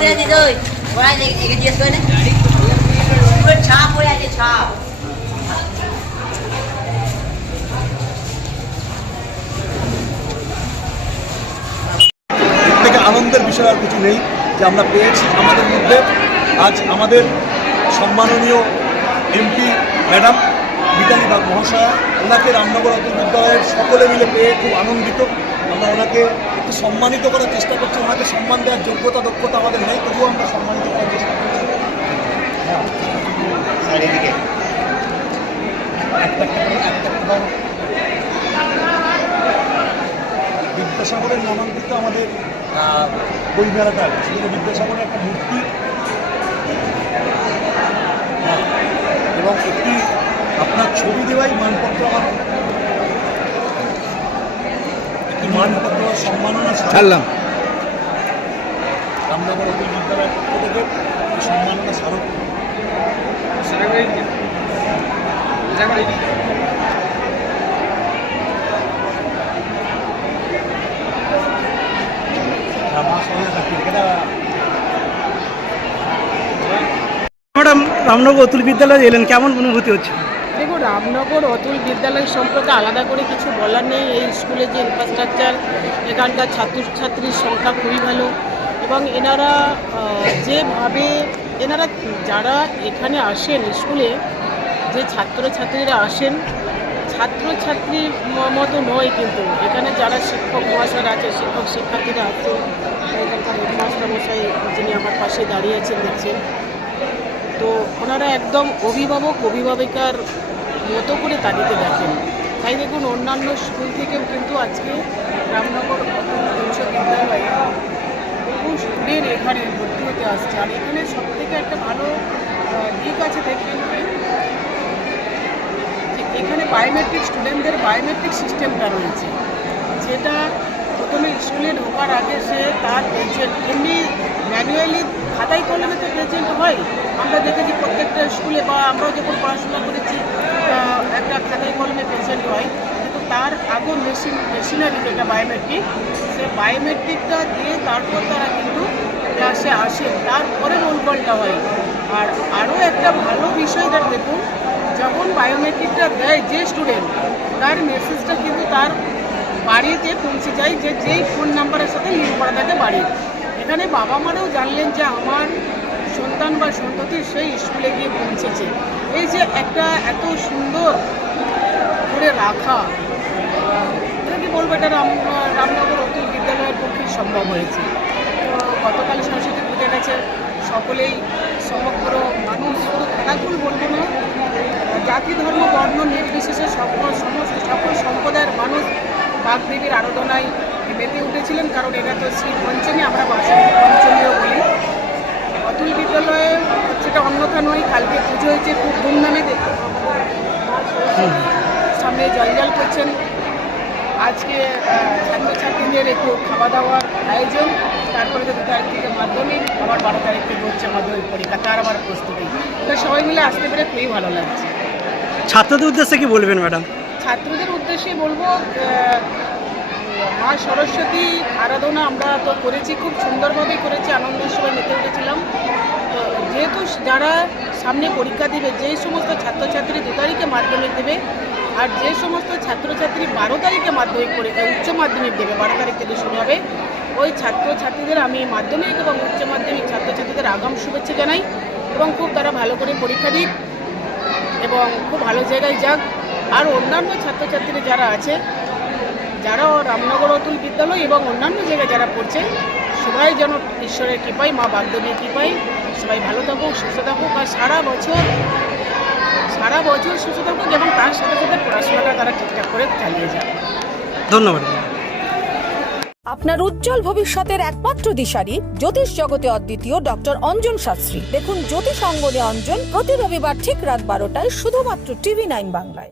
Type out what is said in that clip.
থেকে আনন্দের বিষয় আর কিছু নেই যে আমরা পেয়েছি আমাদের মধ্যে আজ আমাদের সম্মাননীয় এমপি ম্যাডাম মিতালি বাগ মহাশয়া, ওনাকে রামনগর অতুল বিদ্যালয়ের সকলে মিলে পেয়ে খুব আনন্দিত। আমরা ওনাকে একটু সম্মানিত করার চেষ্টা করছি, ওনাকে সম্মান দেওয়ার যোগ্যতা দক্ষতা আমাদের নেই, তবুও আমরা সম্মানিত করার চেষ্টা করছি। বিদ্যাসাগরের নামাঙ্কিত আমাদের বইমেলাটা সেখানে বিদ্যাসাগরের একটা মূর্তি এবং একটি আপনার ছবি দেওয়াই মানপত্র, আমার একটি মানপত্র সম্মাননা ছাড়লাম রামনগর অতুল বিদ্যালয়ের পক্ষ থেকে সম্মাননা স্মারক। ম্যাডাম, রামনগর অতুল বিদ্যালয়ে এলেন, কেমন অনুভূতি হচ্ছে? দেখুন, রামনগর অতুল বিদ্যালয় সম্পর্কে আলাদা করে কিছু বলার নেই। এই স্কুলে যে ইনফ্রাস্ট্রাকচার, এখানকার ছাত্রছাত্রীর সংখ্যা খুবই ভালো এবং এনারা যেভাবে যারা এখানে আসেন স্কুলে, যে ছাত্রছাত্রীরা আসেন ছাত্রছাত্রীর মতো নয়, কিন্তু এখানে যারা শিক্ষক মহাশয়রা আছে, শিক্ষক শিক্ষার্থীরা আছে, এখানকার হেডমাস্টার মশাই যিনি আমার পাশে দাঁড়িয়ে আছেন দেখছেন, তো ওনারা একদম অভিভাবিকার মতো করে তাদেরকে দেখেন। তাই দেখুন, অন্যান্য স্কুল থেকেও কিন্তু আজকে রামনগর উচ্চ বিদ্যালয়ে বহু স্টুডেন্ট এখানে ভর্তি হতে আসছে। আর এখানে সবথেকে একটা ভালো দিক আছে, দেখবেন যে এখানে বায়োমেট্রিক স্টুডেন্টদের বায়োমেট্রিক সিস্টেমটা রয়েছে, যেটা প্রথমে স্কুলে ঢোকার আগে সে তার প্রেজেন্ট, এমনি ম্যানুয়ালি খাতায় কলমে তো প্রেজেন্ট হয়, আমরা দেখেছি প্রত্যেকটা স্কুলে বা আমরাও যখন পড়াশোনা করেছি একটা খাতায় কলমে প্রেজেন্ট হয়, কিন্তু তার আগে মেশিনারি যেটা বায়োমেট্রিক, সে বায়োমেট্রিকটা দিয়ে তারপর তারা কিন্তু ক্লাসে আসে, তারপরে রোল কলটা হয়। আর আরও একটা ভালো বিষয় দেখুন, যখন বায়োমেট্রিকটা দেয় যে স্টুডেন্ট, তার মেসেজটা কিন্তু তার বাড়িতে পৌঁছে যায়, যেই ফোন নাম্বারের সাথে লিঙ্ক করা থাকে বাড়ির। এখানে বাবা মারাও জানলেন যে আমার সন্তান বা সন্ততি সেই স্কুলে গিয়ে পৌঁছেছে। এই যে একটা এত সুন্দর করে রাখা, এটা কি বলবো, এটা রামনগর অতুল বিদ্যালয়ের পক্ষে সম্ভব হয়েছে। তো গতকাল সরস্বতী পুজো গেছে, সকলেই সমগ্র মানুষ, শুধু খেলাধুল বলবো না, জাতি ধর্ম বর্ণ নির্বিশেষে সকল সম্প্রদায়ের মানুষ বাগদেবীর আরাধনায় মেতে উঠেছিলেন। কারণ এটা তো শ্রী পঞ্চমী, আমরা বাসন্তী পঞ্চমীও বলি। অতুল বিদ্যালয়ে সেটা অন্যথা নয়, কালকে পুজো হয়েছে খুব ধুমধামে, দেখে সামনে জঞ্জাল করছেন। আজকে ছাত্রছাত্রীদের একটু খাওয়া দাওয়ার আয়োজন, তারপরে তো 2 তারিখ থেকে মাধ্যমিক, আবার 12 তারিখ থেকে হচ্ছে মাধ্যমিক পরীক্ষা, তার আবার প্রস্তুতি। তো সবাই মিলে আসতে পেরে খুবই ভালো লাগছে। ছাত্রদের উদ্দেশ্যে কি বলবেন ম্যাডাম? ছাত্রদের উদ্দেশ্যে বলবো, মা সরস্বতী আরাধনা আমরা তো করেছি, খুব সুন্দরভাবেই করেছি, আনন্দের সবাই মেতে উঠেছিলাম। তো যেহেতু যারা সামনে পরীক্ষা দেবে, যেই সমস্ত ছাত্রছাত্রী 2 তারিখে মাধ্যমিক দেবে, আর যে সমস্ত ছাত্রছাত্রী 12 তারিখে মাধ্যমিক পরীক্ষা, উচ্চ মাধ্যমিক দেবে, 12 তারিখ থেকে শুরু হবে, ওই ছাত্রছাত্রীদের আমি মাধ্যমিক এবং উচ্চ মাধ্যমিক ছাত্রছাত্রীদের আগাম শুভেচ্ছা জানাই এবং খুব তারা ভালো করে পরীক্ষা দিক এবং খুব ভালো জায়গায় যাক। আর অন্যান্য ছাত্রছাত্রী যারা আছে, যারা রামনগর অতুল বিদ্যালয় এবং অন্যান্য জায়গায় যারা পড়ছে, সবাই যেন ঈশ্বরের কৃপায়, মা বাগদেবীর কৃপায় সবাই ভালো থাকুক, সুস্থ থাকুক, আর সারা বছর সুস্থ থাকুক এবং তার সাথে সাথে পড়াশোনাটা তারা ঠিকঠাক করে চালিয়ে যাবে। ধন্যবাদ। আপনার উজ্জ্বল ভবিষ্যতের একমাত্র দিশারি, জ্যোতিষ জগতে অদ্বিতীয় ডক্টর অঞ্জন শাস্ত্রী। দেখুন জ্যোতিষ অঙ্গনে অঞ্জন প্রতি রবিবার ঠিক রাত 12টায় শুধুমাত্র TV9 বাংলায়।